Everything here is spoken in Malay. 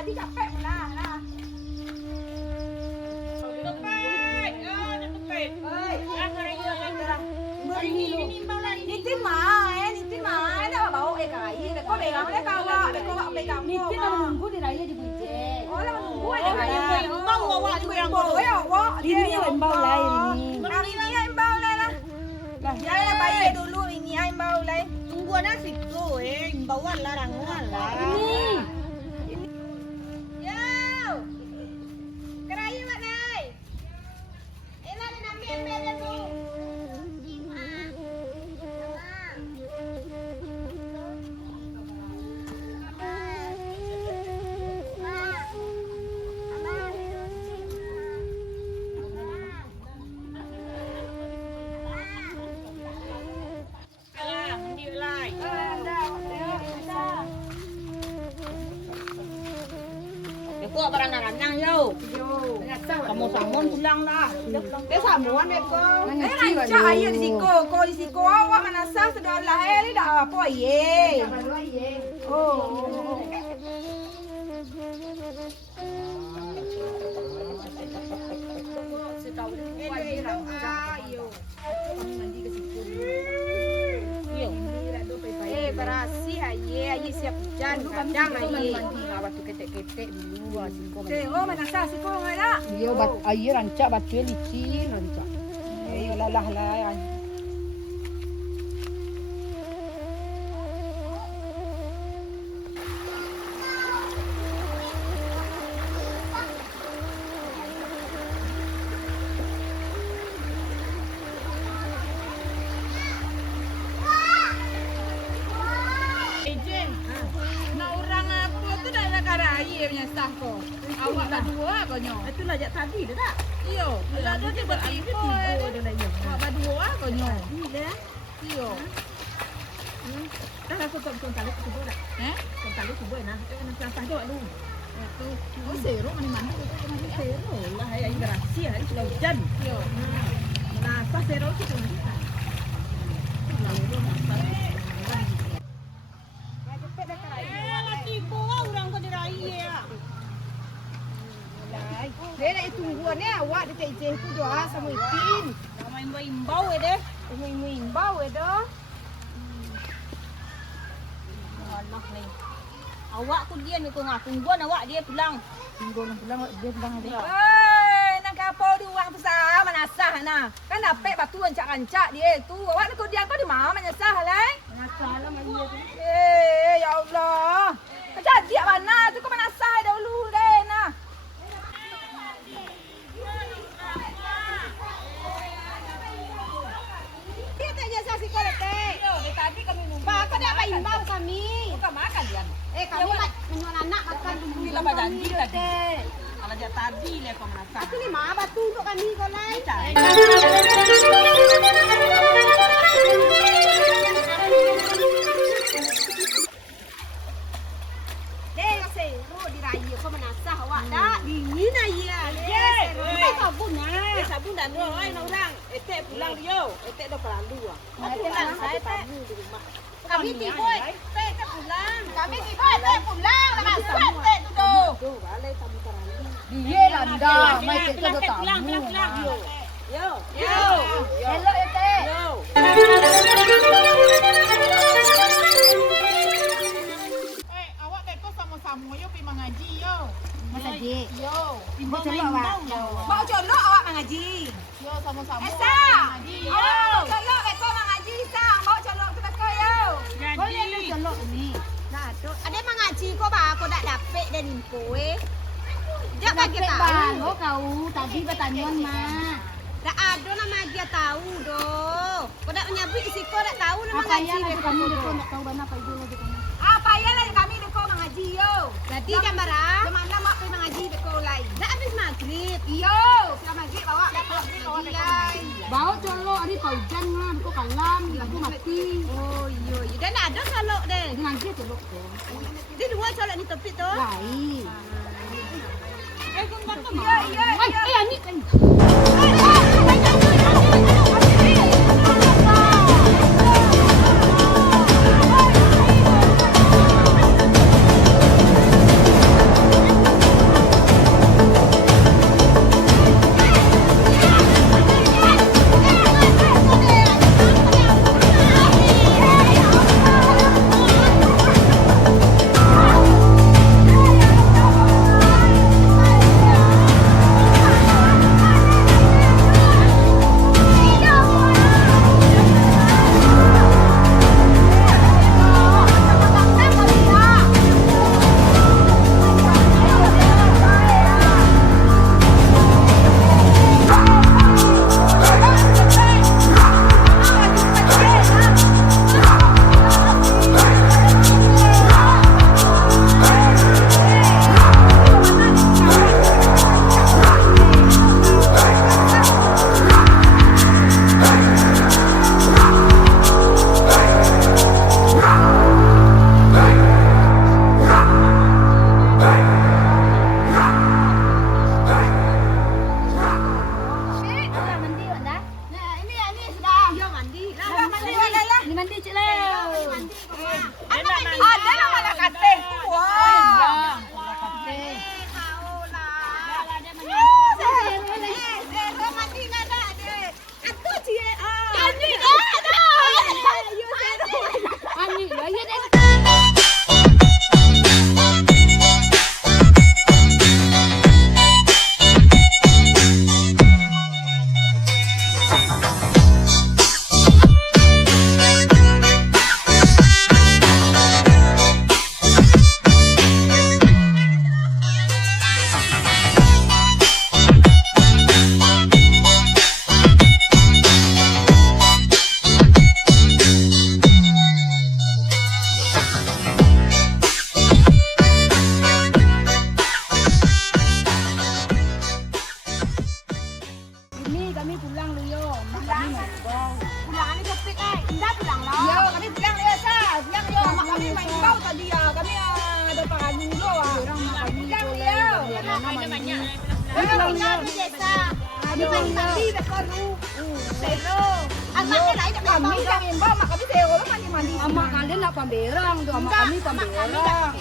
tadi capek pernah. Nah. Nitin mah, ada bau kai. Kau pegang dia kawa, kau pegang. Nitin nunggu di raya di Bujeng. Oh, lah nunggu aja kai. Bau awak juga yang Bau ya awak. Ini embau lain ini. Nah, ini embau lah. Lah, ya bayi dulu ini embau lah. tunggu nasi tu bauan larang lah. Ini. Yo. Keraya mak nai. Ela nak ambil dia tu. Kau barang naranyang yo. Kamu samun pulang lah. Dia samuan beko. Rancak ayah di siko. Kau di siko awak manasah sudah lah ni dah apa ye. Oh. Setahun ni ayah rancak yo. Kami mandi ke siko. Yo. Berasi ayah siap hujan kadang ayah. Batu ketek-ketek dulu siko. Oh manasah siko ngala. Iya air rancak batu licin rancak. Ayo lah. Awak berdua konyo. Itulah jak tadi dah tak? Iyo, bila dia dia berair tiga dia dah yang. Awak berdua konyo. Iya. Iyo. Dah aku tak tali tu boleh. Tak tali tu boleh nah. Nak sampah tu dulu. Tu. Oh seru mana tu mana seru. Lah ai berasi hari sudah hujan. Iyo. Nah, pas seru tu. Lalu masak. Cepet dah kai. Tipu orang kau dirai ya. Dia nak tungguan ni awak di TJ tu doa sama ikin. Main imbau deh. Imbau dah. Allah ni. Awak ku dia ni kau tungguan awak dia pulang. Tunggu pulang dia pulang ada. Nak kapau di uang tu sah manasah nah. Kan dapat batu rancak-rancak dia tu. Awak nak dia kau di mana manasah lai? Masalah mai dia. Ya Allah. Jadi mana tu kau manasah dahulu deh nah. Tadi kami nunggu. Pak, kau dah imbau kami. Bukan makan dia. Kami menyuruh anak makan dulu. Bila pada janji tadi. Kalau dia tadi le kau masak. Aku ni mah batu untuk kami kau lai. Deh, seru diraya kau menasah awak dah. Dingin ayah. Yes. Sabun nah. Sabun dan dua orang. Etek pulang dia. Etek dah perlu ah. Pulang saya tamu di rumah. Kami tiba, teh pulang. Kami tiba, teh pulang. Nak teh tu. Tu balik tamu terang. Dia landa, mai kita dah tamu. Yo. Hello ya teh. Yo. Awak beko sama-sama yo pergi mengaji yo. Masa je. Yo. Mau celok awak. Mau colok awak mengaji. Yo sama-sama. Esa. Yo. Colok beko mengaji sa. Mau colok tu beko yo. Boleh nak celok ni. Ada mengaji kau bah kau tak dapat dan info Dia kan kita Bang, tahu. oh kau tadi bertanyaan mah. Tak ada nama dia tahu doh. Kau tak menyabit isi kau tak tahu nama Apa ya mengaji lagi kamu dekat nak tahu mana apa itu lagi kamu. Apa ya lah kami beko mengaji yo. Jadi jam berapa? Jam 6 mak pergi mengaji beko lain. Dah habis maghrib. Yo, sudah maghrib bawa beko mengaji lain. Bau colok hari hujan ngah, kau kalam, aku mati. Oh iya, dan ada colok deh. Dengan dia colok tu. Dia dua colok ni tepi tu. Lain. Kau kata iya. Ani kan. Kalau tinggal di desa, di mandi-mandi dekat lu. Selo. Anak lain tak Kami mau. kami mbak, mak kami sewa mandi-mandi. Sama kalian nak pamberang tuh, sama kami pamberang.